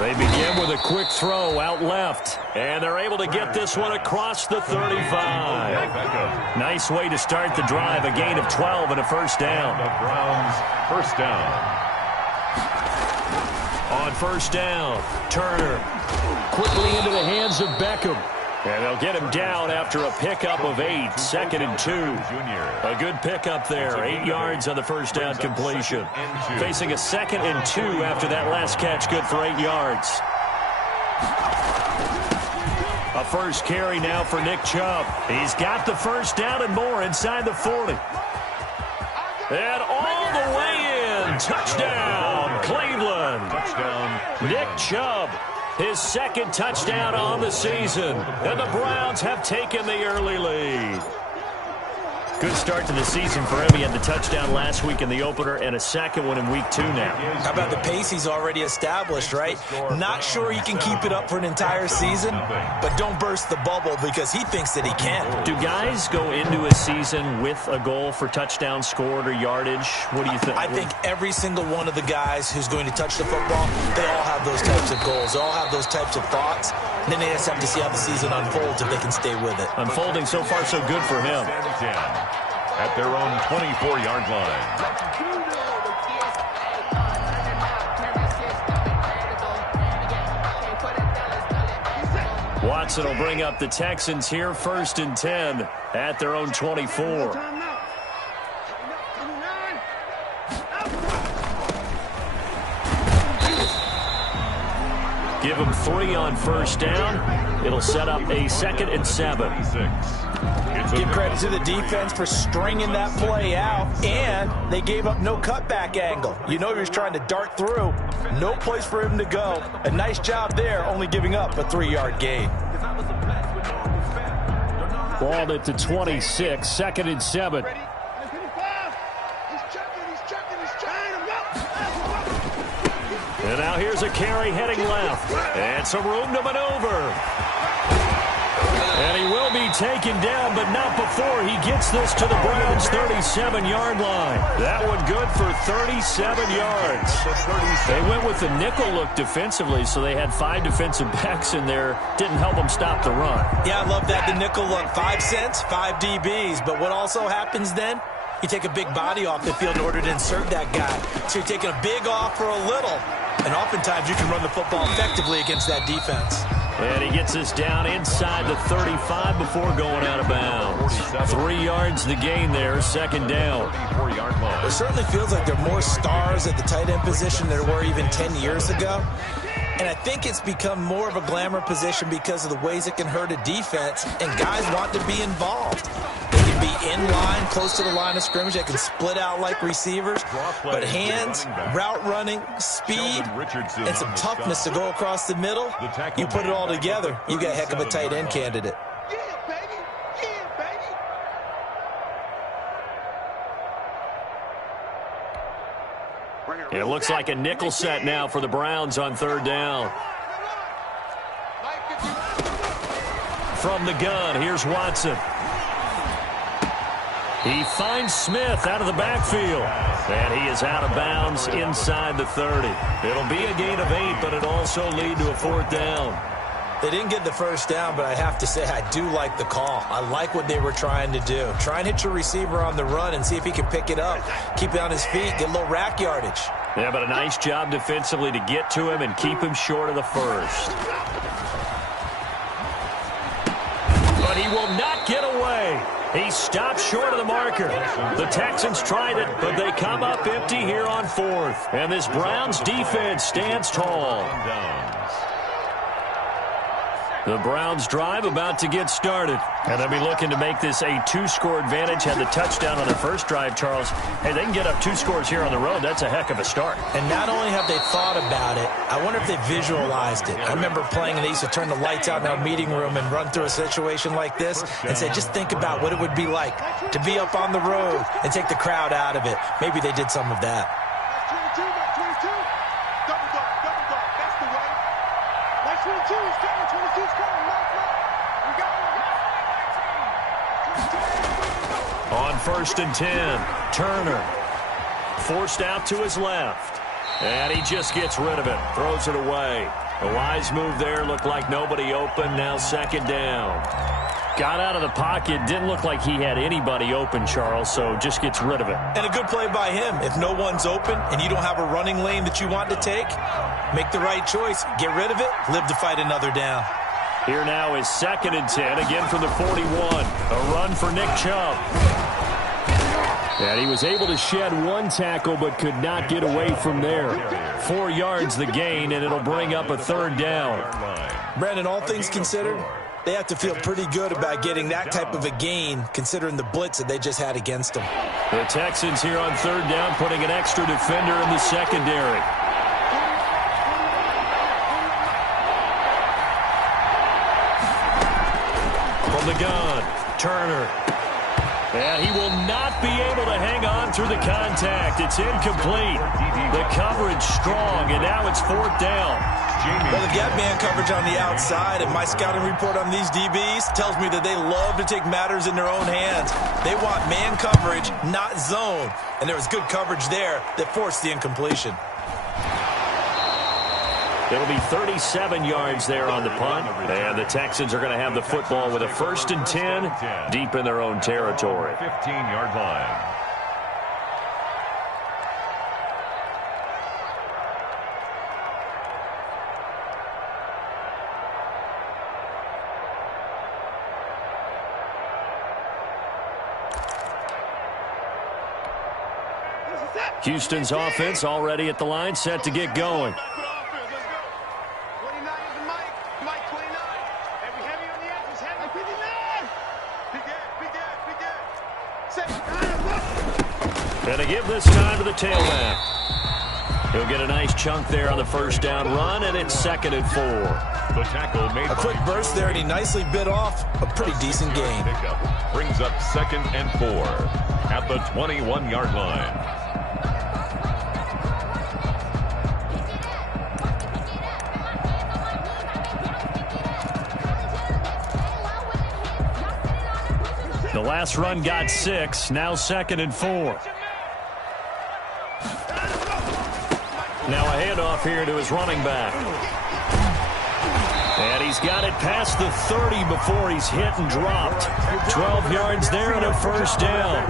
They begin with a quick throw out left, and they're able to get this one across the 35. Nice way to start the drive, a gain of 12 and a first down. The Browns first down. On first down, Turner quickly into the hands of Beckham. And they'll get him down after a pickup of 8, 2nd and 2. A good pickup there, 8 yards on the first down completion. Facing a 2nd and 2 after that last catch, good for 8 yards. A first carry now for Nick Chubb. He's got the first down and more inside the 40. And all the way in, touchdown, Cleveland. Touchdown, Nick Chubb. His 2nd touchdown on the season. And the Browns have taken the early lead. Good start to the season for him. He had the touchdown last week in the opener and a 2nd one in week 2 now. How about the pace he's already established, right? Not sure he can keep it up for an entire season, but don't burst the bubble because he thinks that he can. Do guys go into a season with a goal for touchdown scored or yardage? What do you think? I think every single one of the guys who's going to touch the football, they all have those types of goals. They all have those types of thoughts. And then they just have to see how the season unfolds if they can stay with it. Unfolding so far so good for him. At their own 24-yard line. Watson will bring up the Texans here, 1st and 10 at their own 24. Give them 3 on first down. It'll set up a 2nd and 7. Give credit to the defense for stringing that play out, and they gave up no cutback angle. You know he was trying to dart through. No place for him to go. A nice job there, only giving up a 3-yard gain. Balled it to 26, 2nd and 7. And now here's a carry heading left. And some room to maneuver. And he will be taken down, but not before he gets this to the Browns' 37-yard line. That one good for 37 yards. They went with the nickel look defensively, so they had 5 defensive backs in there. Didn't help them stop the run. Yeah, I love that, the nickel look. 5 cents, 5 DBs. But what also happens then? You take a big body off the field in order to insert that guy. So you're taking a big off for a little. And oftentimes you can run the football effectively against that defense. And he gets us down inside the 35 before going out of bounds. 3 yards the gain there, 2nd down. It certainly feels like there are more stars at the tight end position than there were even 10 years ago. And I think it's become more of a glamour position because of the ways it can hurt a defense, and guys want to be involved. They can be in line, close to the line of scrimmage. They can split out like receivers. But hands, route running, speed, and some toughness to go across the middle, you put it all together, you got a heck of a tight end candidate. It looks like a nickel set now for the Browns on 3rd down. From the gun, here's Watson. He finds Smith out of the backfield. And he is out of bounds inside the 30. It'll be a gain of 8, but it'll also lead to a 4th down. They didn't get the first down, but I have to say I do like the call. I like what they were trying to do. Try and hit your receiver on the run and see if he can pick it up. Keep it on his feet, get a little rack yardage. Yeah, but a nice job defensively to get to him and keep him short of the first. But he will not get away. He stopped short of the marker. The Texans tried it, but they come up empty here on 4th. And this Browns defense stands tall. The Browns drive about to get started. And they'll be looking to make this a 2-score advantage. Had the touchdown on their first drive, Charles. Hey, they can get up 2 scores here on the road. That's a heck of a start. And not only have they thought about it, I wonder if they visualized it. I remember playing and they used to turn the lights out in our meeting room and run through a situation like this and say, just think about what it would be like to be up on the road and take the crowd out of it. Maybe they did some of that. On 1st and 10, Turner forced out to his left. And he just gets rid of it, throws it away. A wise move there. Looked like nobody open. Now second down. Got out of the pocket. Didn't look like he had anybody open, Charles, so just gets rid of it. And a good play by him. If no one's open and you don't have a running lane that you want to take, make the right choice. Get rid of it. Live to fight another down. Here now is 2nd and 10, again from the 41. A run for Nick Chubb. And he was able to shed one tackle but could not get away from there. 4 yards the gain, and it'll bring up a 3rd down. Brandon, all things considered, they have to feel pretty good about getting that type of a gain considering the blitz that they just had against them. The Texans here on 3rd down putting an extra defender in the secondary. From the gun, Turner. And he will not be able to hang on through the contact. It's incomplete. The coverage strong, and now it's 4th down. Well, they've got man coverage on the outside, and my scouting report on these DBs tells me that they love to take matters in their own hands. They want man coverage, not zone. And there was good coverage there that forced the incompletion. It'll be 37 yards there on the punt, and the Texans are going to have the football with a 1st and 10 deep in their own territory. 15-yard line. Houston's offense already at the line, set to get going. And to give this time to the tailback. He'll get a nice chunk there on the 1st down run, and it's 2nd and 4. The tackle made a quick burst there, and he nicely bit off a pretty decent gain. Pickup brings up 2nd and 4 at the 21-yard line. The last run got 6, now 2nd and 4. Now a handoff here to his running back. And he's got it past the 30 before he's hit and dropped. 12 yards there and a 1st down.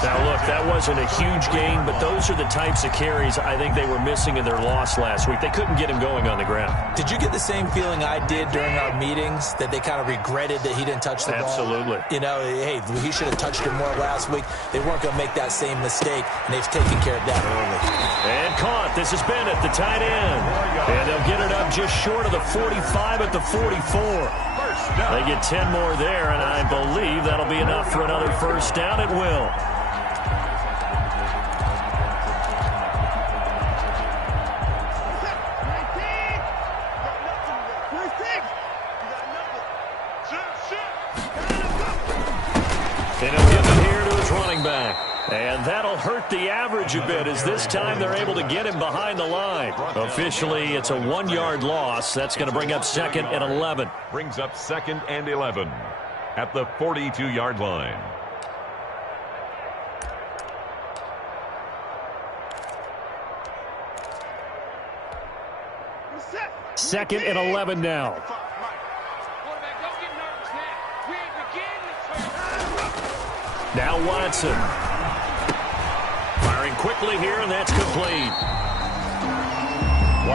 Now, look, that wasn't a huge gain, but those are the types of carries I think they were missing in their loss last week. They couldn't get him going on the ground. Did you get the same feeling I did during our meetings, that they kind of regretted that he didn't touch the ball? Absolutely. You know, hey, he should have touched it more last week. They weren't going to make that same mistake, and they've taken care of that early. And caught. This is Bennett, the tight end. And they'll get it up just short of the 45 at the 44. They get 10 more there, and I believe that'll be enough for another 1st down. It will. And he'll give it here to his running back. And that'll hurt the average a bit, as this time they're able to get him behind the line. Officially, it's a 1-yard loss. That's going to bring up 2nd and 11. Brings up 2nd and 11 at the 42-yard line. Second and 11 now. Now Watson. Firing quickly here, and that's complete.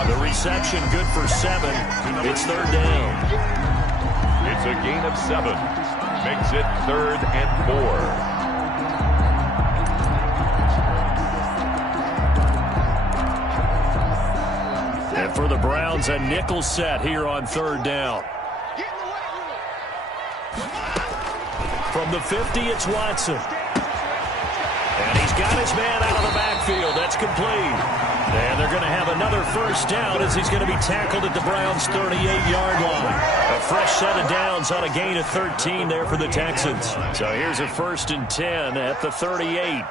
The reception good for 7. It's 3rd down. It's a gain of 7. Makes it 3rd and 4. And for the Browns, a nickel set here on 3rd down. From the 50, it's Watson. And he's got his man out of the backfield. That's complete. And they're going to have another 1st down as he's going to be tackled at the Browns' 38-yard line. A fresh set of downs on a gain of 13 there for the Texans. So here's a 1st and 10 at the 38.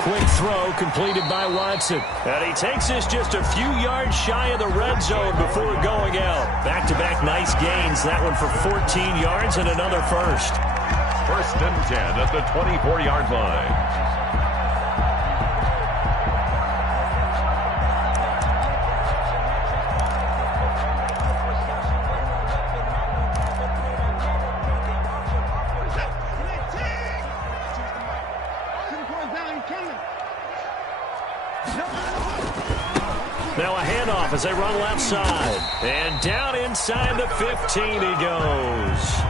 Quick throw completed by Watson. And he takes this just a few yards shy of the red zone before going out. Back-to-back nice gains. That one for 14 yards and another 1st. 1st and 10 at the 24-yard line. Now a handoff as they run left side. And down inside the 15 he goes.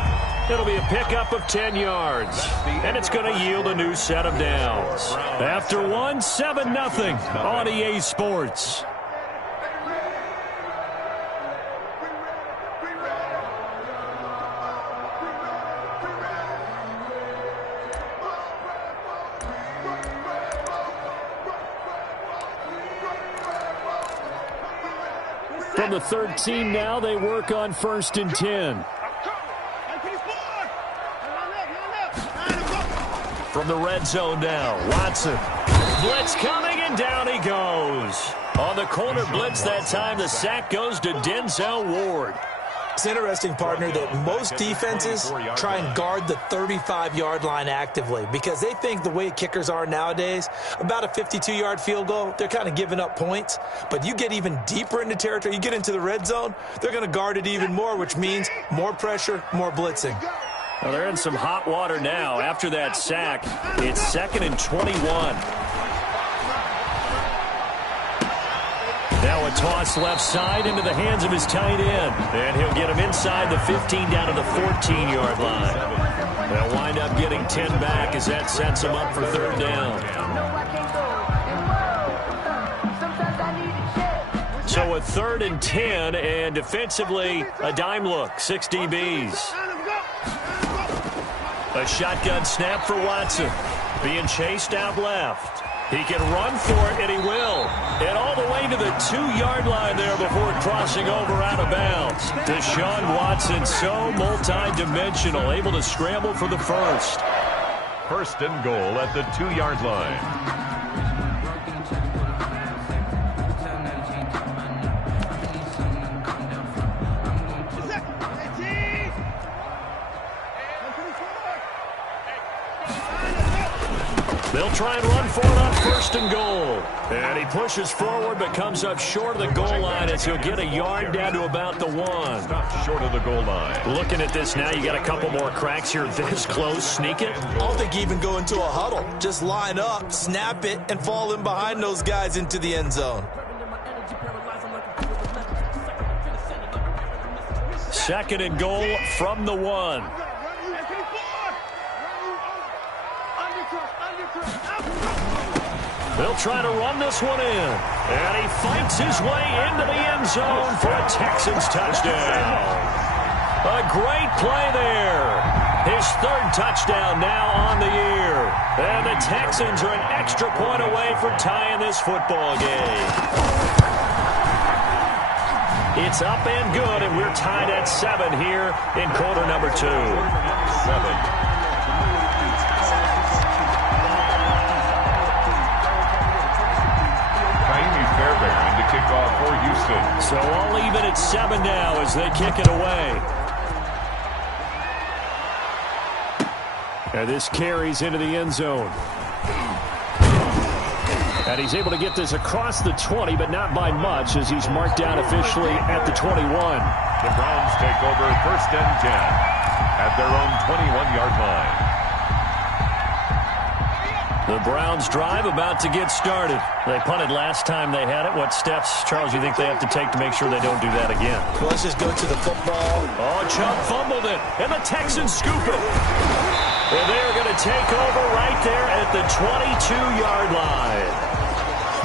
It'll be a pickup of 10 yards. And it's going to yield a new set of downs. After one, 7-0 on EA Sports. From the 13 now, they work on 1st and 10. From the red zone now, Watson. Blitz coming, and down he goes. On the corner blitz that time, the sack goes to Denzel Ward. It's interesting, partner, that most defenses try and guard the 35-yard line actively because they think the way kickers are nowadays, about a 52-yard field goal, they're kind of giving up points. But you get even deeper into territory, you get into the red zone, they're going to guard it even more, which means more pressure, more blitzing. Well, they're in some hot water now. After that sack, it's 2nd and 21. Now a toss left side into the hands of his tight end. And he'll get him inside the 15 down to the 14-yard line. They'll wind up getting 10 back as that sets him up for 3rd down. So a 3rd and 10, and defensively, a dime look, 6 DBs. A shotgun snap for Watson. Being chased out left. He can run for it, and he will. And all the way to the 2-yard line there before crossing over out of bounds. Deshaun Watson, so multi-dimensional, able to scramble for the first. 1st and goal at the 2-yard line. They'll try and run for it on 1st and goal. And he pushes forward but comes up short of the goal line as he'll get a yard down to about the 1. Stop short of the goal line. Looking at this now, you got a couple more cracks here. This close, sneak it. I don't think you even go into a huddle. Just line up, snap it, and fall in behind those guys into the end zone. 2nd and goal from the 1. They'll try to run this one in. And he fights his way into the end zone for a Texans touchdown. A great play there. His 3rd touchdown now on the year. And the Texans are an extra point away from tying this football game. It's up and good, and we're tied at 7 here in quarter number 2. 7. Kickoff for Houston. So all even at 7 now as they kick it away. And this carries into the end zone. And he's able to get this across the 20, but not by much as he's marked down officially at the 21. The Browns take over 1st and 10 at their own 21-yard line. The Browns drive about to get started. They punted last time they had it. What steps, Charles, you think they have to take to make sure they don't do that again? Well, let's just go to the football. Oh, Chubb fumbled it, and the Texans scoop it. And they're going to take over right there at the 22-yard line.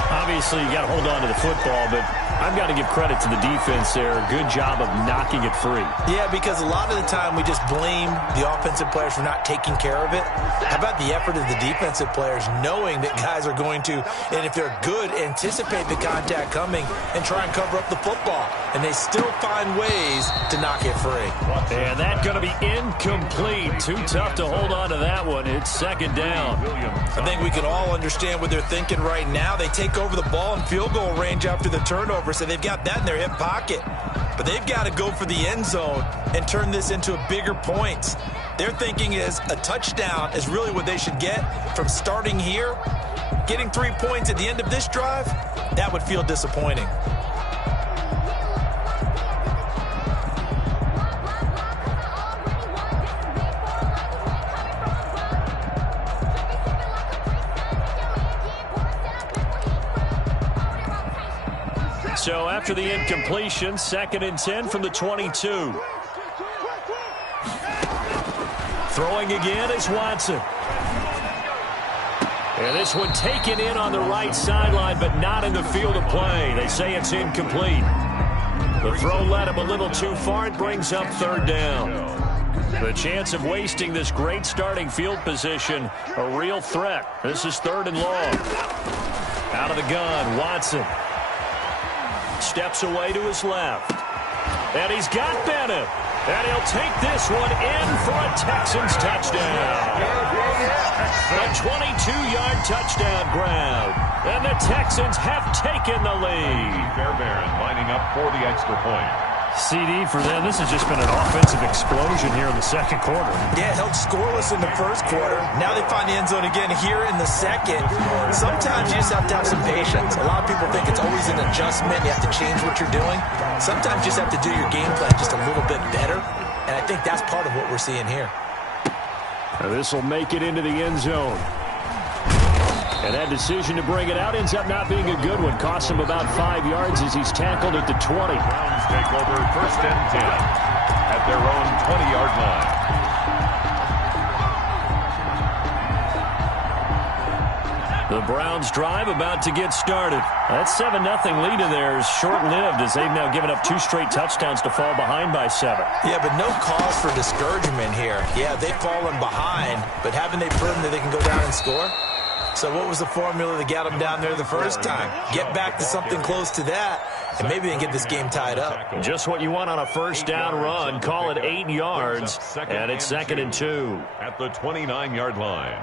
Obviously, you got to hold on to the football, but I've got to give credit to the defense there. Good job of knocking it free. Yeah, because a lot of the time we just blame the offensive players for not taking care of it. How about the effort of the defensive players knowing that guys are going to, and if they're good, anticipate the contact coming and try and cover up the football. And they still find ways to knock it free. And that's going to be incomplete. Too tough to hold on to that one. It's 2nd down. I think we can all understand what they're thinking right now. They take over the ball in field goal range after the turnover, so they've got that in their hip pocket. But they've got to go for the end zone and turn this into a bigger point. Their thinking is a touchdown is really what they should get from starting here. Getting 3 points at the end of this drive, that would feel disappointing. So after the incompletion, 2nd and 10 from the 22. Throwing again is Watson. And this one taken in on the right sideline, but not in the field of play. They say it's incomplete. The throw led him a little too far. It brings up 3rd down. The chance of wasting this great starting field position, a real threat. This is 3rd and long. Out of the gun, Watson. Steps away to his left. And he's got Bennett. And he'll take this one in for a Texans touchdown. A 22-yard touchdown grab. And the Texans have taken the lead. Fairbairn lining up for the extra point. CD for them, this has just been an offensive explosion here in the 2nd quarter. Yeah, held scoreless in the 1st quarter. Now they find the end zone again here in the 2nd. Sometimes you just have to have some patience. A lot of people think it's always an adjustment. You have to change what you're doing. Sometimes you just have to do your game plan just a little bit better. And I think that's part of what we're seeing here. This will make it into the end zone. And that decision to bring it out ends up not being a good one. Costs him about 5 yards as he's tackled at the 20. Browns take over 1st and 10 at their own 20-yard line. The Browns drive about to get started. That 7-0 lead of theirs short-lived as they've now given up 2 straight touchdowns to fall behind by 7. Yeah, but no cause for discouragement here. Yeah, they've fallen behind, but haven't they proven that they can go down and score? So what was the formula that got them down there the first time? Get back to something close to that, and maybe they can get this game tied up. Just what you want on a 1st down run. Call it 8 yards, and it's 2nd and 2. At the 29-yard line.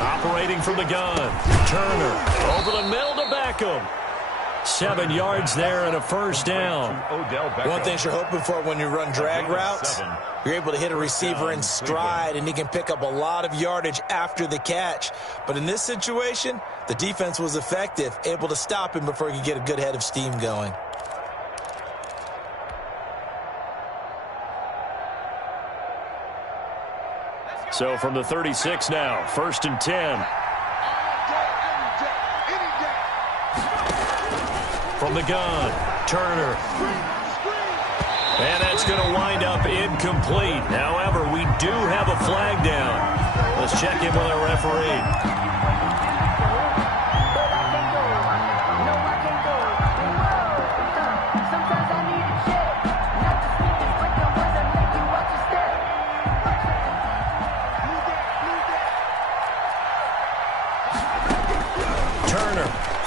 Operating from the gun. Turner over the middle to Beckham. 7 yards there and a 1st down. One thing you're hoping for when you run drag routes, you're able to hit a receiver in stride, and he can pick up a lot of yardage after the catch. But in this situation, the defense was effective, able to stop him before he could get a good head of steam going. So from the 36 now, 1st and 10. From the gun, Turner. And that's going to wind up incomplete. However, we do have a flag down. Let's check in with our referee.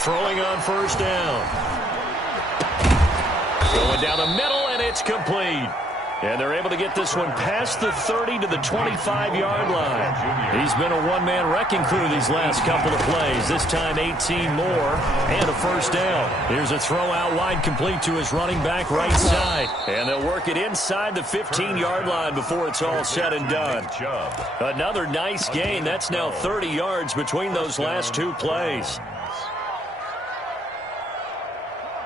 Throwing on 1st down. Going down the middle, and it's complete. And they're able to get this one past the 30 to the 25-yard line. He's been a one-man wrecking crew these last couple of plays. This time 18 more and a 1st down. Here's a throw out wide complete to his running back right side. And they'll work it inside the 15-yard line before it's all said and done. Another nice gain. That's now 30 yards between those last 2 plays.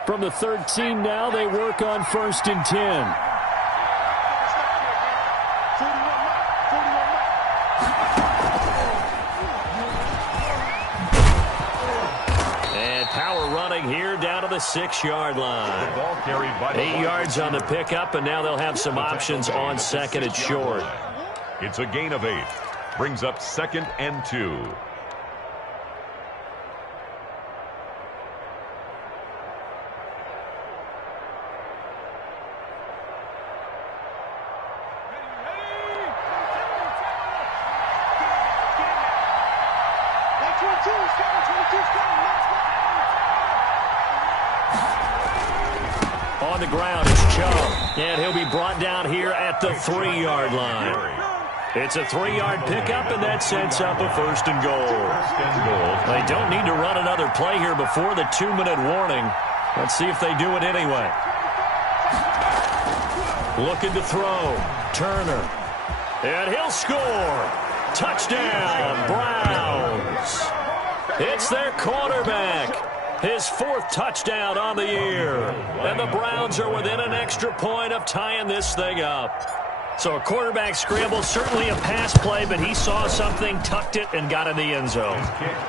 From the 13 now, they work on 1st and 10. And power running here down to the 6-yard line. 8 yards on the pickup, and now they'll have some options on 2nd and short. It's a gain of 8. Brings up 2nd and 2. On the ground is Chubb, and he'll be brought down here at the 3-yard line. It's a 3-yard pickup, and that sets up a 1st and goal. They don't need to run another play here before the 2-minute warning. Let's see if they do it anyway. Looking to throw. Turner. And he'll score. Touchdown, Browns. It's their quarterback. His fourth touchdown on the year. And the Browns are within an extra point of tying this thing up. So a quarterback scramble, certainly a pass play, but he saw something, tucked it, and got in the end zone.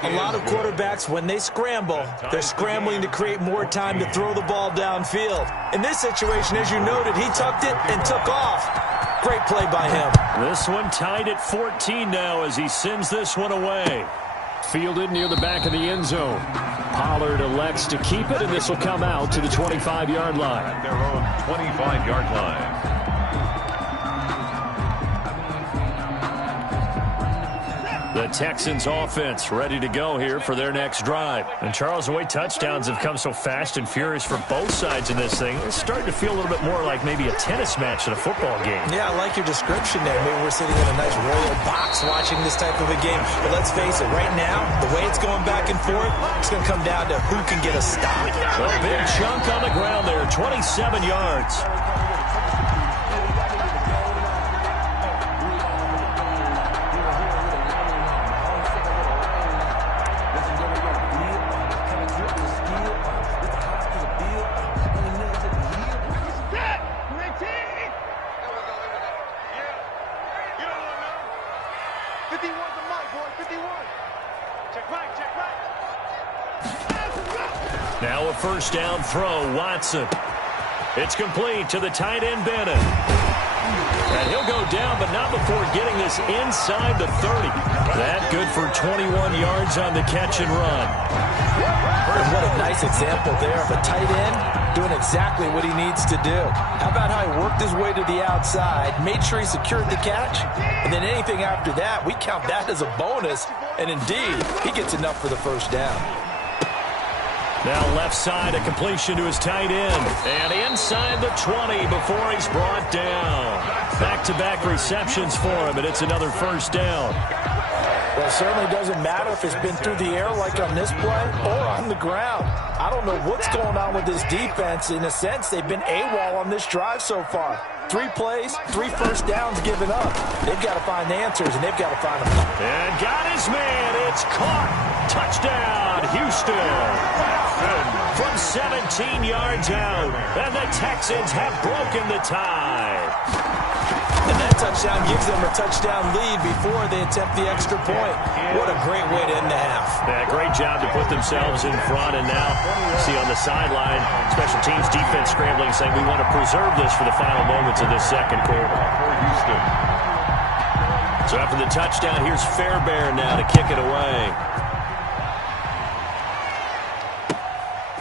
A lot of quarterbacks, when they scramble, they're scrambling to create more time to throw the ball downfield. In this situation, as you noted, he tucked it and took off. Great play by him. This one tied at 14 now as he sends this one away. Fielded near the back of the end zone. Pollard elects to keep it, and this will come out to the 25-yard line. At their own 25-yard line. The Texans offense ready to go here for their next drive. And Charles, the way touchdowns have come so fast and furious for both sides in this thing, it's starting to feel a little bit more like maybe a tennis match than a football game. Yeah, I like your description there. Maybe we're sitting in a nice royal box watching this type of a game. But let's face it, right now, the way it's going back and forth, it's going to come down to who can get a stop. A big chunk on the ground there, 27 yards. Now a first down throw, Watson. It's complete to the tight end, Bennett. And he'll go down, but not before getting this inside the 30. That good for 21 yards on the catch and run. And what a nice example there of a tight end doing exactly what he needs to do. How about how he worked his way to the outside, made sure he secured the catch, and then anything after that, we count that as a bonus. And indeed, he gets enough for the first down. Now left side, a completion to his tight end. And inside the 20 before he's brought down. Back-to-back receptions for him, and it's another first down. Well, it certainly doesn't matter if it's been through the air like on this play or on the ground. I don't know what's going on with this defense. In a sense, they've been AWOL on this drive so far. 3 plays, 3 first downs given up. They've got to find the answers, and they've got to find them. And got his man. It's caught. Touchdown, Houston. From 17 yards out, and the Texans have broken the tie. And that touchdown gives them a touchdown lead before they attempt the extra point. What a great way to end the half. Yeah, great job to put themselves in front, and now see on the sideline, special teams defense scrambling, saying we want to preserve this for the final moments of this second quarter. For Houston. So after the touchdown, here's Fairbairn now to kick it away.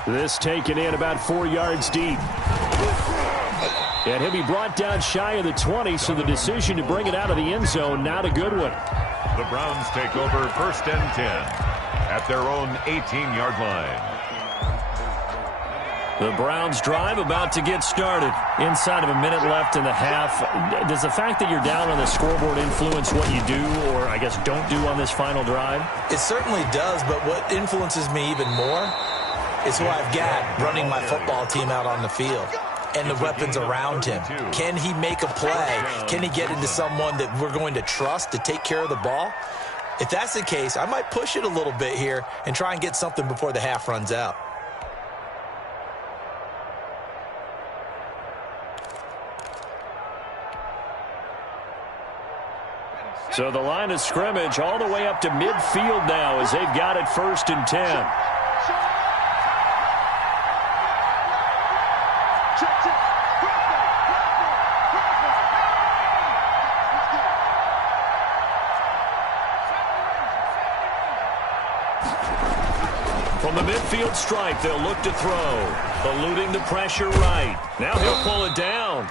This taken in about 4 yards deep. And he'll be brought down shy of the 20, so the decision to bring it out of the end zone, not a good one. The Browns take over first and 10 at their own 18-yard line. The Browns drive about to get started. Inside of a minute left in the half. Does the fact that you're down on the scoreboard influence what you do, or I guess don't do on this final drive? It certainly does, but what influences me even more is who I've got running my football team out on the field and the weapons around him. Can he make a play? Can he get into someone that we're going to trust to take care of the ball? If that's the case, I might push it a little bit here and try and get something before the half runs out. So the line of scrimmage all the way up to midfield now as they've got it first and 10. From the midfield stripe, they'll look to throw. Eluding the pressure right. Now he'll pull it down.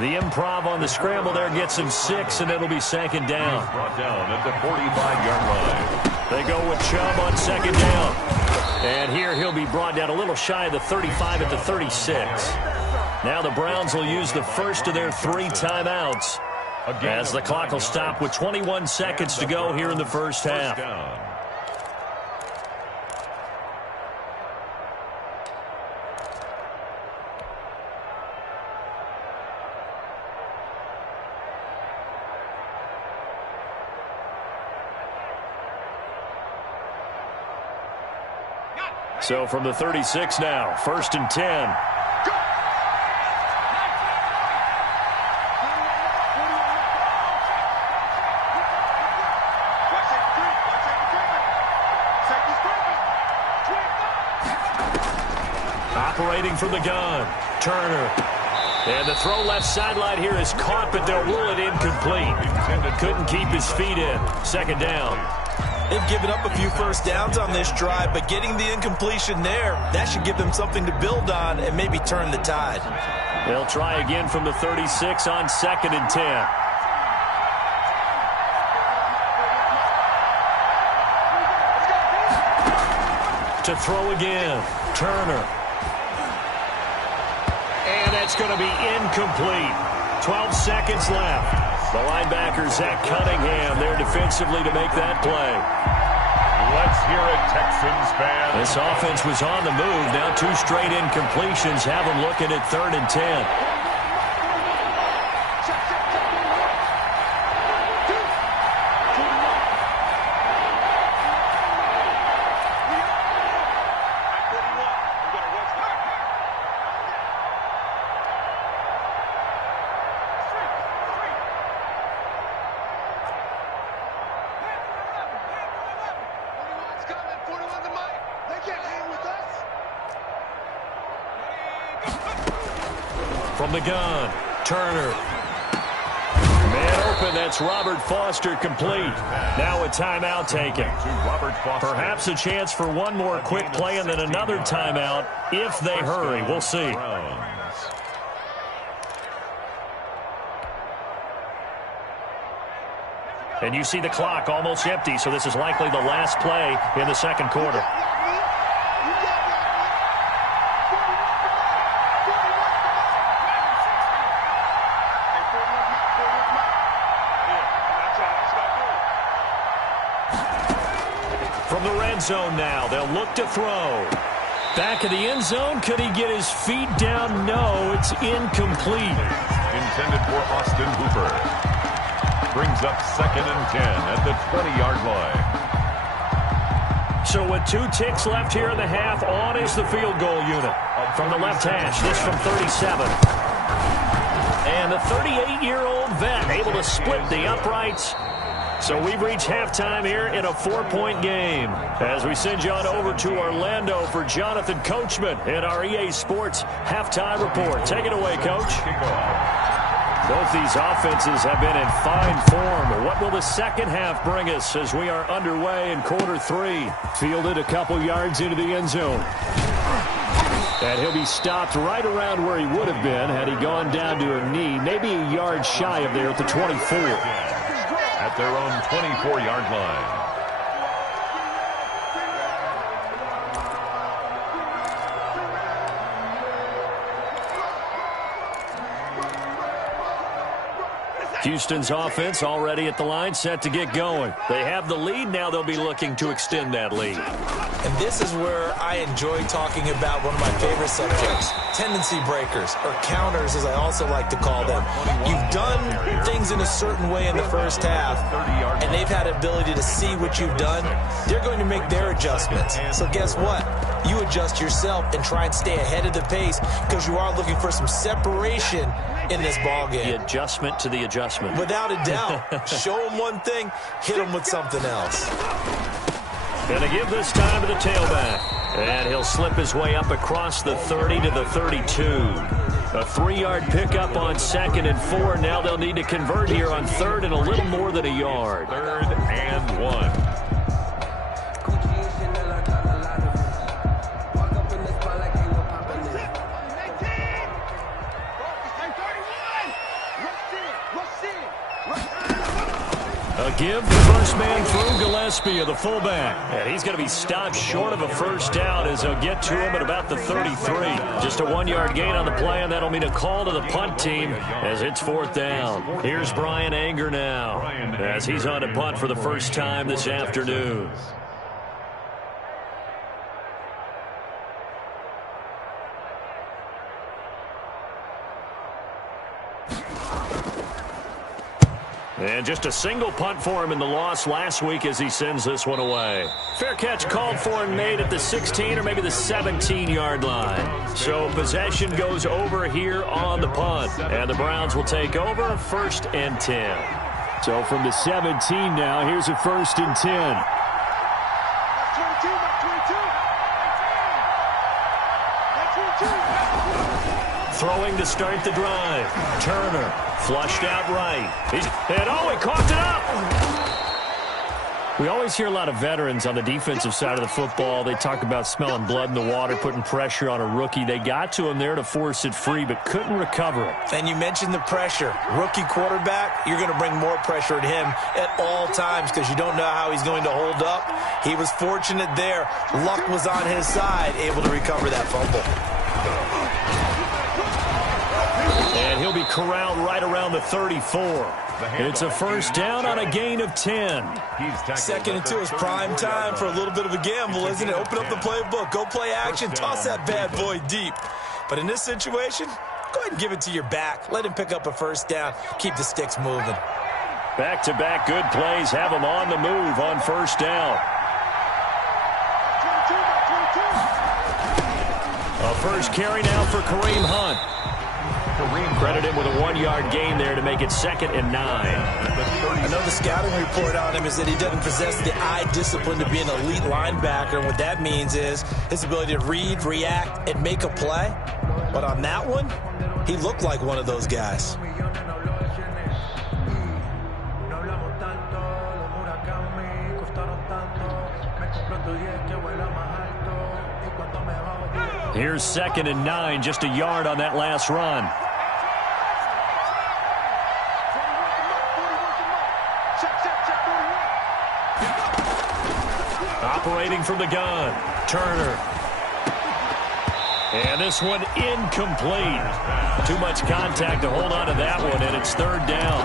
The improv on the scramble there gets him 6, and it'll be second down. He's brought down at the 45-yard line. They go with Chubb on second down. And here he'll be brought down a little shy of the 35 at the 36. Now the Browns will use the first of their 3 timeouts as the clock will stop with 21 seconds to go here in the first half. So from the 36 now, 1st and 10. Operating from the gun, Turner. And the throw left sideline here is caught, but they'll rule it incomplete. Couldn't keep his feet in. 2nd down. They've given up a few first downs on this drive, but getting the incompletion there, that should give them something to build on and maybe turn the tide. They'll try again from the 36 on 2nd and 10. To throw again, Turner. And that's going to be incomplete. 12 seconds left. The linebacker, Zach Cunningham, there defensively to make that play. Let's hear it, Texans fans. This offense was on the move. Now 2 straight incompletions have them looking at 3rd and 10. From the gun, Turner. Man open, that's Robert Foster complete. Now a timeout taken. Perhaps a chance for one more quick play and then another timeout if they hurry. We'll see. And you see the clock almost empty, so this is likely the last play in the 2nd quarter. From the red zone now, they'll look to throw. Back of the end zone, could he get his feet down? No, it's incomplete. Intended for Austin Hooper. Brings up 2nd and 10 at the 20-yard line. So with 2 ticks left here in the half, on is the field goal unit. From the left hash, this from 37. And the 38-year-old vet able to split the uprights. So we've reached halftime here in a 4-point game. As we send you on over to Orlando for Jonathan Coachman in our EA Sports Halftime Report. Take it away, Coach. Both these offenses have been in fine form. What will the second half bring us as we are underway in quarter 3? Fielded a couple yards into the end zone. And he'll be stopped right around where he would have been had he gone down to a knee, maybe a yard shy of there at the 24. At their own 24-yard line. Houston's offense already at the line, set to get going. They have the lead. Now they'll be looking to extend that lead. And this is where I enjoy talking about one of my favorite subjects, tendency breakers, or counters as I also like to call them. You've done things in a certain way in the first half, and they've had ability to see what you've done. They're going to make their adjustments. So guess what? You adjust yourself and try and stay ahead of the pace because you are looking for some separation in this ball game. The adjustment to the adjustment. Without a doubt. Show them one thing, hit them with something else. Going to give this time to the tailback. And he'll slip his way up across the 30 to the 32. A 3-yard pickup on 2nd and 4. Now they'll need to convert here on 3rd and a little more than a yard. 3rd and 1. A give the first man through, Gillespie, the fullback. And he's going to be stopped short of a first down as they'll get to him at about the 33. Just a 1-yard gain on the play, and that'll mean a call to the punt team as it's 4th down. Here's Brian Anger now as he's on to punt for the first time this afternoon. And just a single punt for him in the loss last week as he sends this one away. Fair catch called for and made at the 16 or maybe the 17-yard line. So possession goes over here on the punt. And the Browns will take over 1st and 10. So from the 17 now, here's a 1st and 10. Throwing to start the drive. Turner flushed out right. He caught it up. We always hear a lot of veterans on the defensive side of the football. They talk about smelling blood in the water, putting pressure on a rookie. They got to him there to force it free, but couldn't recover it. And you mentioned the pressure. Rookie quarterback, you're going to bring more pressure at him at all times because you don't know how he's going to hold up. He was fortunate there. Luck was on his side, able to recover that fumble. And he'll be corralled right around the 34. It's a 1st down on a gain of 10. 2nd and 2 is prime time for a little bit of a gamble, isn't it? Open up the playbook, go play action, toss that bad boy deep. But in this situation, go ahead and give it to your back. Let him pick up a 1st down. Keep the sticks moving. Back-to-back good plays have him on the move on 1st down. A first carry now for Kareem Hunt. Credit him with a 1-yard gain there to make it 2nd and 9. I know the scouting report on him is that he doesn't possess the eye discipline to be an elite linebacker. And what that means is his ability to read, react, and make a play. But on that one, he looked like one of those guys. Here's 2nd and 9, just a yard on that last run. Operating from the gun, Turner. And this one incomplete. Too much contact to hold on to that one, and it's 3rd down.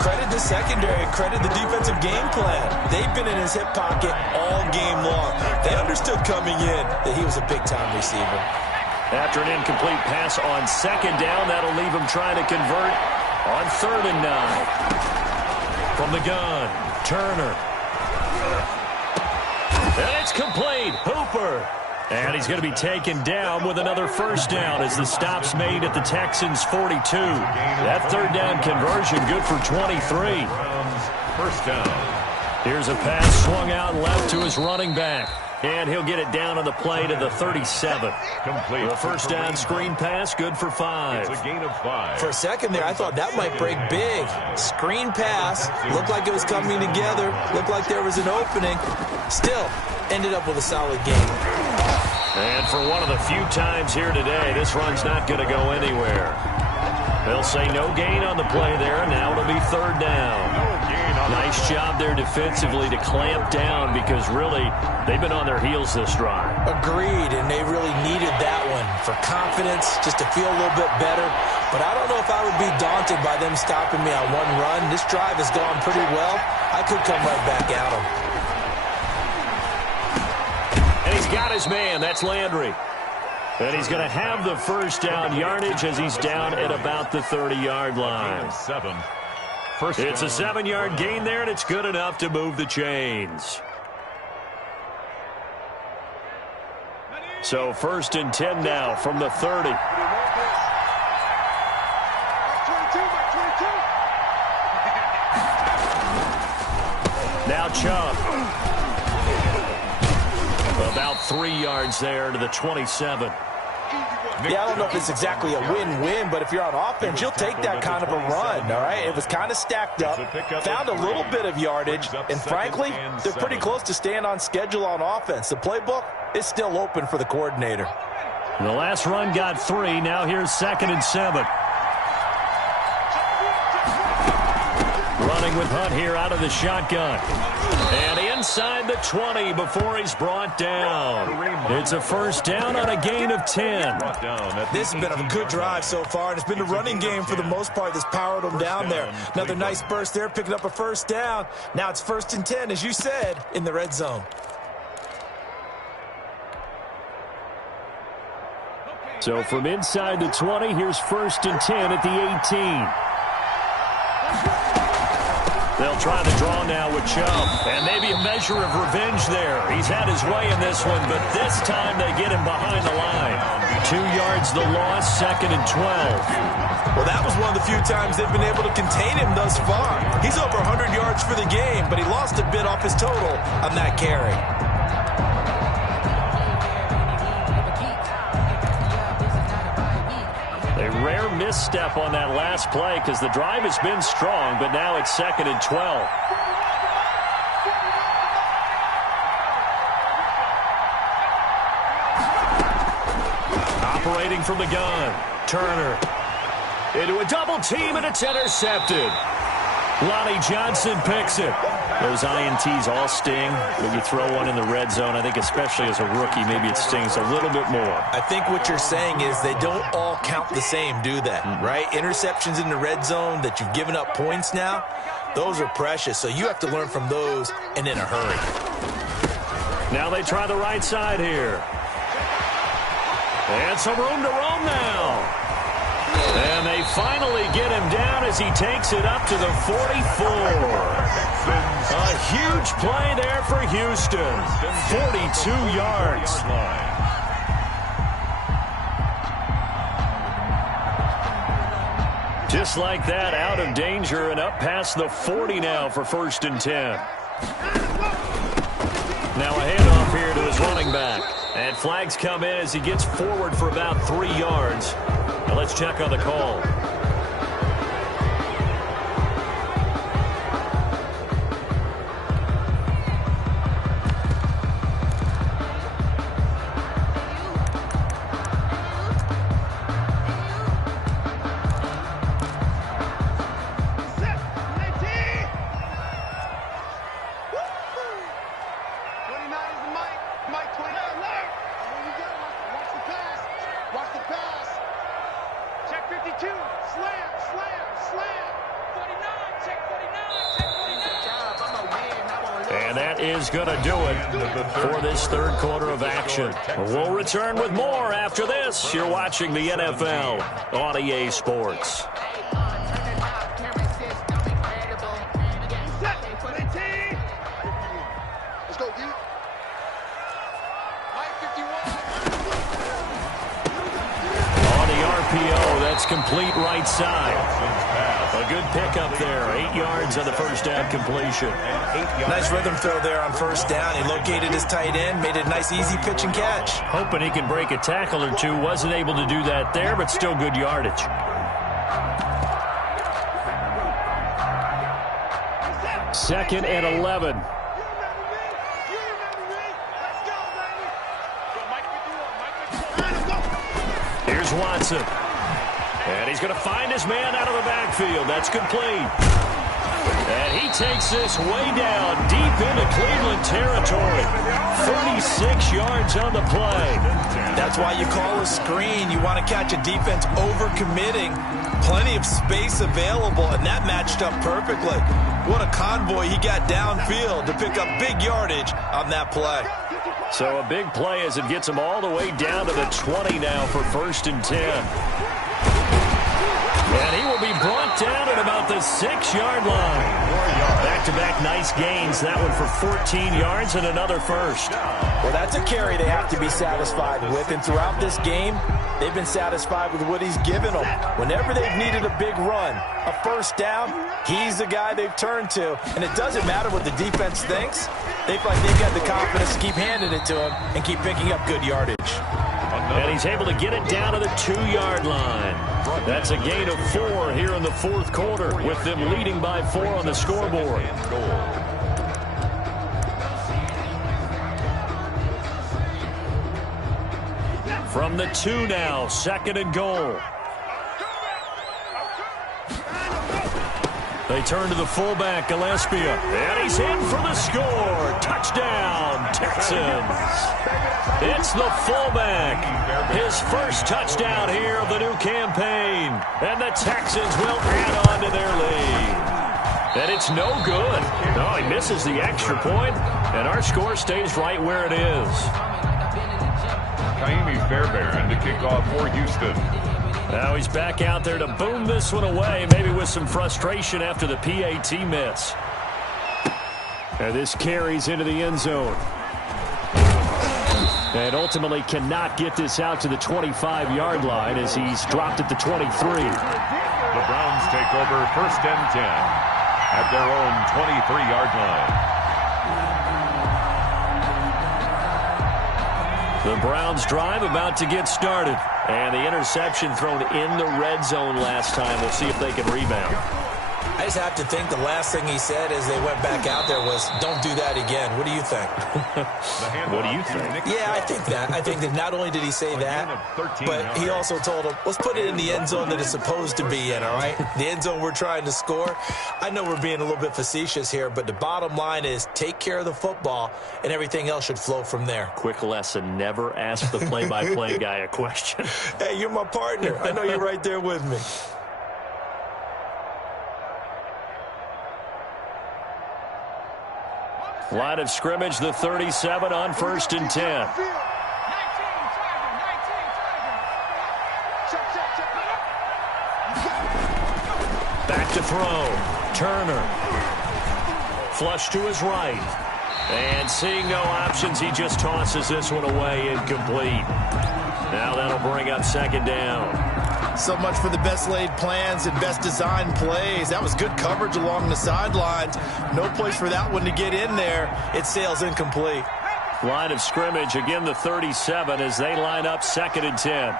Credit the secondary, credit the defensive game plan. They've been in his hip pocket all game long. They understood coming in that he was a big-time receiver. After an incomplete pass on 2nd down, that'll leave him trying to convert on 3rd and 9. From the gun, Turner. And it's complete. Hooper. And he's going to be taken down with another 1st down as the stop's made at the Texans' 42. That 3rd down conversion good for 23. 1st down. Here's a pass swung out left to his running back. And he'll get it down on the play to the 37. Complete. The 1st down screen pass, good for 5. It's a gain of 5. For a second there, I thought that might break big. Screen pass, looked like it was coming together, looked like there was an opening. Still, ended up with a solid game. And for one of the few times here today, this run's not going to go anywhere. They'll say no gain on the play there, and now it'll be 3rd down. Nice job there defensively to clamp down because really they've been on their heels this drive. Agreed, and they really needed that one for confidence, just to feel a little bit better. But I don't know if I would be daunted by them stopping me on one run. This drive has gone pretty well. I could come right back at them. And he's got his man. That's Landry. And he's going to have the 1st down yardage as he's down at about the 30-yard line. 7. It's a 7-yard gain there, and it's good enough to move the chains. So 1st and 10 now from the 30. Now Chubb. About 3 yards there to the 27. Yeah, I don't know if it's exactly a win-win, but if you're on offense, you'll take that kind of a run, all right? It was kind of stacked up, found a little bit of yardage, and frankly, they're pretty close to staying on schedule on offense. The playbook is still open for the coordinator. The last run got 3. Now here's 2nd and 7. Running with Hunt here out of the shotgun. And inside the 20 before he's brought down. It's a 1st down on a gain of 10. This has been a good drive so far, and it's been the running game for the most part that's powered them down there. Another nice burst there, picking up a 1st down. Now it's 1st and 10, as you said, in the red zone. So from inside the 20, here's 1st and 10 at the 18. They'll try the draw now with Chubb. And maybe a measure of revenge there. He's had his way in this one, but this time they get him behind the line. 2 yards the loss, 2nd and 12. Well, that was one of the few times they've been able to contain him thus far. He's over 100 yards for the game, but he lost a bit off his total on that carry. A rare misstep on that last play because the drive has been strong, but now it's 2nd and 12. Operating from the gun, Turner. Into a double team, and it's intercepted. Lonnie Johnson picks it. Those INTs all sting when you throw one in the red zone. I think especially as a rookie, maybe it stings a little bit more. I think what you're saying is they don't all count the same, do they? Right? Interceptions in the red zone that you've given up points now, those are precious. So you have to learn from those and in a hurry. Now they try the right side here. And some room to roam now. And they finally get him down as he takes it up to the 44. A huge play there for Houston. 42 yards. Just like that, out of danger and up past the 40 now for 1st and 10. Now a handoff here to his running back. And flags come in as he gets forward for about 3 yards. Now let's check on the call. And that is going to do it for this 3rd quarter of action. We'll return with more after this. You're watching the NFL on EA Sports. On the RPO, that's complete right side. A good pickup there. 8 yards on the first down completion. Nice rhythm throw there on 1st down. He located his tight end, made it a nice easy pitch and catch. Hoping he can break a tackle or two. Wasn't able to do that there, but still good yardage. Second and 11. Here's Watson. And he's going to find his man out of the backfield. That's complete. And he takes this way down, deep into Cleveland territory. 36 yards on the play. That's why you call a screen. You want to catch a defense over-committing. Plenty of space available, and that matched up perfectly. What a convoy he got downfield to pick up big yardage on that play. So a big play as it gets him all the way down to the 20 now for 1st and 10. And he will be brought down at about the 6-yard line. Back-to-back nice gains. That one for 14 yards and another first. Well, that's a carry they have to be satisfied with. And throughout this game, they've been satisfied with what he's given them. Whenever they've needed a big run, a 1st down, he's the guy they've turned to. And it doesn't matter what the defense thinks. They feel like they've got the confidence to keep handing it to him and keep picking up good yardage. And he's able to get it down to the 2-yard line. That's a gain of 4 here in the 4th quarter, with them leading by 4 on the scoreboard. From the 2 now, 2nd and goal. They turn to the fullback, Gillespie. And he's in for the score. Touchdown, Texans. It's the fullback. His first touchdown here of the new campaign. And the Texans will add on to their lead. And it's no good. No, he misses the extra point, and our score stays right where it is. Kaimi Fairbairn to kick off for Houston. Now he's back out there to boom this one away, maybe with some frustration after the PAT miss. And this carries into the end zone. And ultimately cannot get this out to the 25-yard line as he's dropped at the 23. The Browns take over 1st and 10 at their own 23-yard line. The Browns drive about to get started. And the interception thrown in the red zone last time. We'll see if they can rebound. I just have to think the last thing he said as they went back out there was, don't do that again. What do you think? What do you think? Yeah, I think that. I think that not only did he say that, but he also told him, let's put it in the end zone that it's supposed to be in, all right? The end zone we're trying to score. I know we're being a little bit facetious here, but the bottom line is take care of the football, and everything else should flow from there. Quick lesson, never ask the play-by-play guy a question. Hey, you're my partner. I know you're right there with me. Line of scrimmage, the 37 on 1st and 10. Back to throw. Turner. Flush to his right. And seeing no options, he just tosses this one away, incomplete. Now that'll bring up 2nd down. So much for the best laid plans and best designed plays. That was good coverage along the sidelines. No place for that one to get in there. It sails incomplete. Line of scrimmage, again the 37 as they line up 2nd and 10.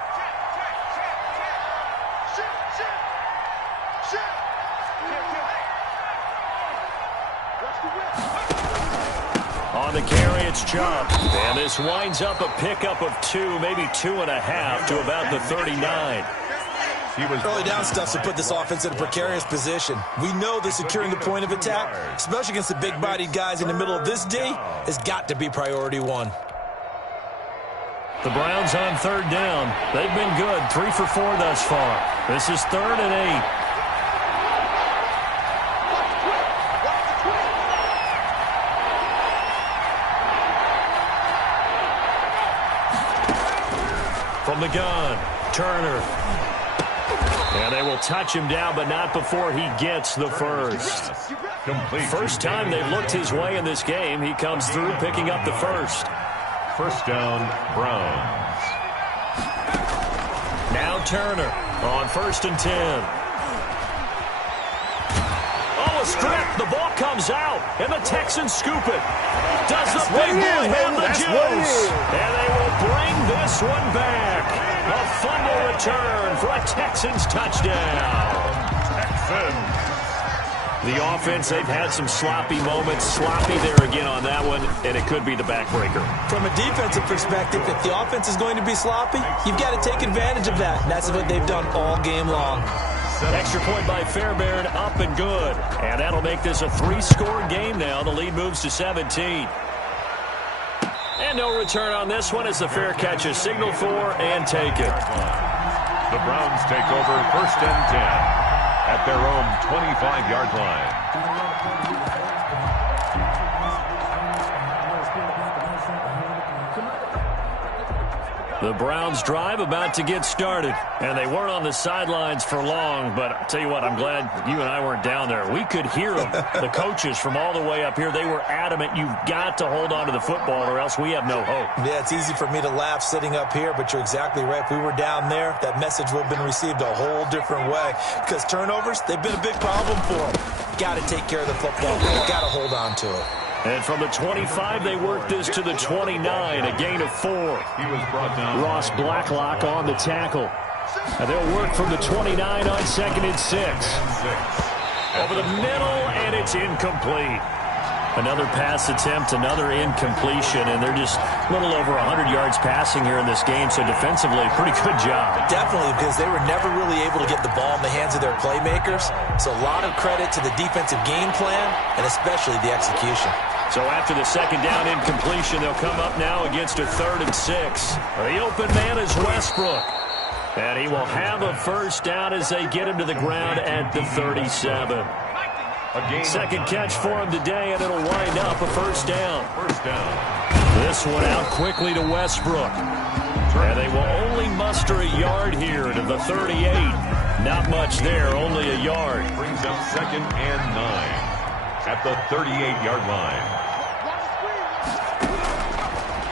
On the carry, it's Chubb. And this winds up a pickup of 2, maybe 2.5 to about the 39. Early down stuff to put this offense in a precarious position. We know that securing the point of attack, especially against the big-bodied guys in the middle of this D, has got to be priority 1. The Browns on 3rd down. They've been good, 3 for 4 thus far. This is 3rd and 8. From the gun, Turner. And they will touch him down, but not before he gets the first. First time they've looked his way in this game. He comes through picking up the first. 1st down, Browns. Now Turner on 1st and 10. Oh, a strip. The ball comes out, and the Texans scoop it. Does the big boy have the juice? And they will bring this one back. A fumble return for a Texans touchdown. Texans. The offense, they've had some sloppy moments. Sloppy there again on that one, and it could be the backbreaker. From a defensive perspective, if the offense is going to be sloppy, you've got to take advantage of that. And that's what they've done all game long. Extra point by Fairbairn, up and good. And that'll make this a 3-score game now. The lead moves to 17. And no return on this one as the fair catch is signaled for and taken. The Browns take over 1st and 10 at their own 25-yard line. The Browns drive about to get started. And they weren't on the sidelines for long, but I'll tell you what, I'm glad you and I weren't down there. We could hear them, the coaches from all the way up here. They were adamant, you've got to hold on to the football or else we have no hope. Yeah, it's easy for me to laugh sitting up here, but you're exactly right. If we were down there, that message would have been received a whole different way. Because turnovers, they've been a big problem for them. Got to take care of the football. Got to hold on to it. And from the 25, they work this to the 29, a gain of 4. He was brought down. Ross Blacklock on the tackle. And they'll work from the 29 on 2nd and 6. Over the middle, and it's incomplete. Another pass attempt, another incompletion, and they're just a little over 100 yards passing here in this game, so defensively, pretty good job. Definitely, because they were never really able to get the ball in the hands of their playmakers, so a lot of credit to the defensive game plan, and especially the execution. So after the 2nd down incompletion, they'll come up now against a 3rd and 6. The open man is Westbrook. And he will have a 1st down as they get him to the ground at the 37. Second catch for him today, and it'll wind up a 1st down. This one out quickly to Westbrook. And they will only muster a yard here to the 38. Not much there, only a yard. Brings up 2nd and 9. at the 38-yard line.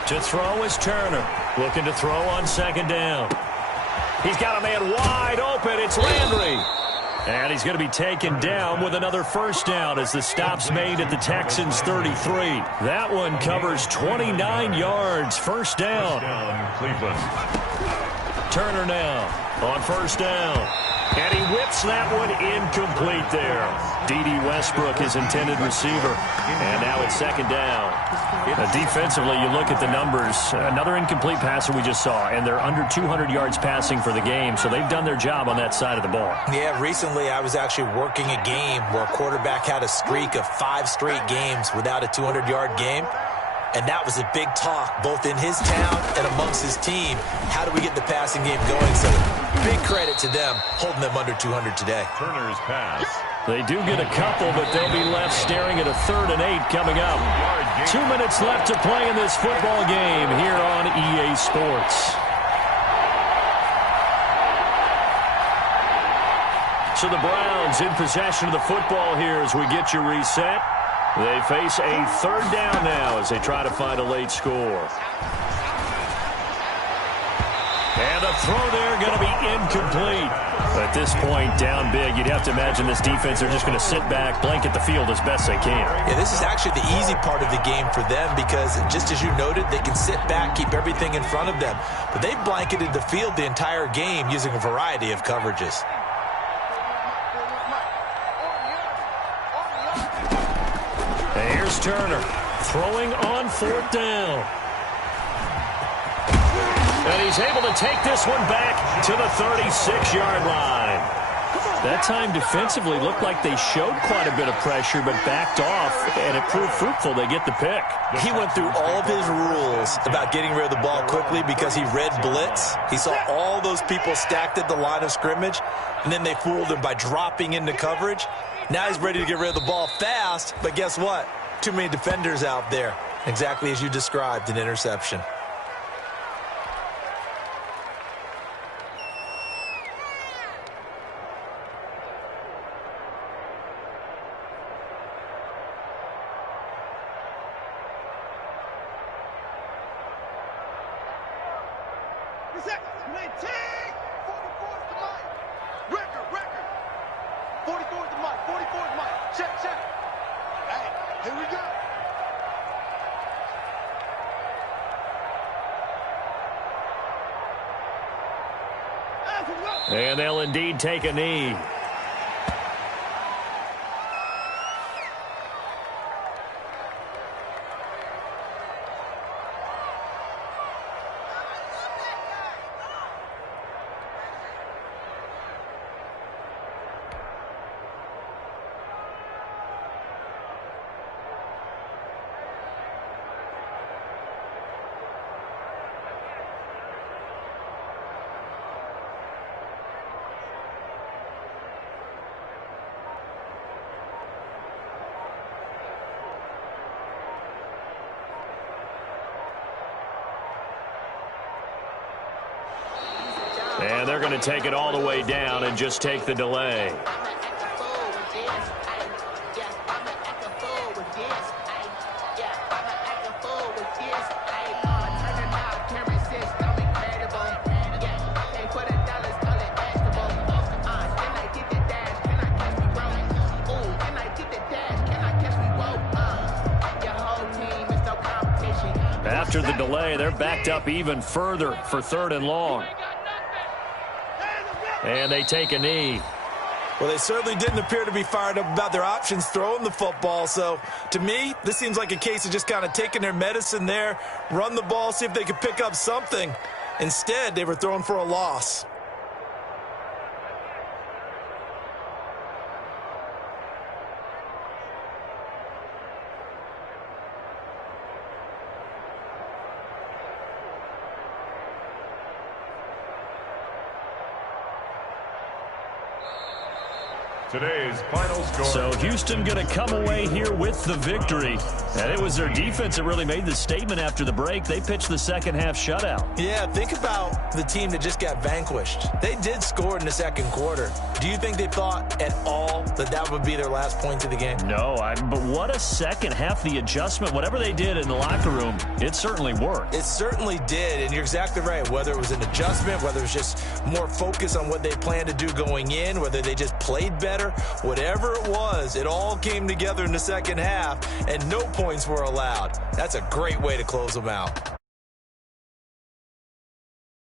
To throw is Turner. Looking to throw on second down. He's got a man wide open. It's Landry. And he's going to be taken down with another first down as the stop's made at the Texans' 33. That one covers 29 yards. First down. Cleveland. Turner now on first down. And he whips that one incomplete there. D.D. Westbrook, his intended receiver. And now it's second down. Defensively, you look at the numbers. Another incomplete passer we just saw, and they're under 200 yards passing for the game, so they've done their job on that side of the ball. Yeah, recently I was actually working a game where a quarterback had a streak of 5 straight games without a 200-yard game. And that was a big talk, both in his town and amongst his team. How do we get the passing game going? So big credit to them, holding them under 200 today. Turner's pass. They do get a couple, but they'll be left staring at a 3rd and 8 coming up. 2 minutes left to play in this football game here on EA Sports. So the Browns in possession of the football here as we get you reset. They face a 3rd down now as they try to find a late score. And a throw there going to be incomplete. At this point, down big, you'd have to imagine this defense, they're just going to sit back, blanket the field as best they can. Yeah, this is actually the easy part of the game for them because, just as you noted, they can sit back, keep everything in front of them. But they've blanketed the field the entire game using a variety of coverages. Here's Turner throwing on 4th down. And he's able to take this one back to the 36-yard line. That time defensively looked like they showed quite a bit of pressure but backed off, and it proved fruitful. They get the pick. He went through all of his rules about getting rid of the ball quickly because he read blitz. He saw all those people stacked at the line of scrimmage, and then they fooled him by dropping into coverage. Now he's ready to get rid of the ball fast, but guess what? Too many defenders out there. Exactly as you described, an interception. And they'll indeed take a knee. And they're going to take it all the way down and just take the delay. After the delay, they're backed up even further for 3rd and long. And they take a knee. Well, they certainly didn't appear to be fired up about their options throwing the football. So, to me, this seems like a case of just kind of taking their medicine there, run the ball, see if they could pick up something. Instead, they were throwing for a loss. Today's final score. So Houston going to come away here with the victory. And it was their defense that really made the statement after the break. They pitched the second half shutout. Yeah, think about the team that just got vanquished. They did score in the second quarter. Do you think they thought at all that that would be their last point of the game? No, but what a second half. The adjustment, whatever they did in the locker room, it certainly worked. It certainly did, and you're exactly right. Whether it was an adjustment, whether it was just more focus on what they planned to do going in, whether they just played better, whatever it was, it all came together in the second half, and no points were allowed. That's a great way to close them out.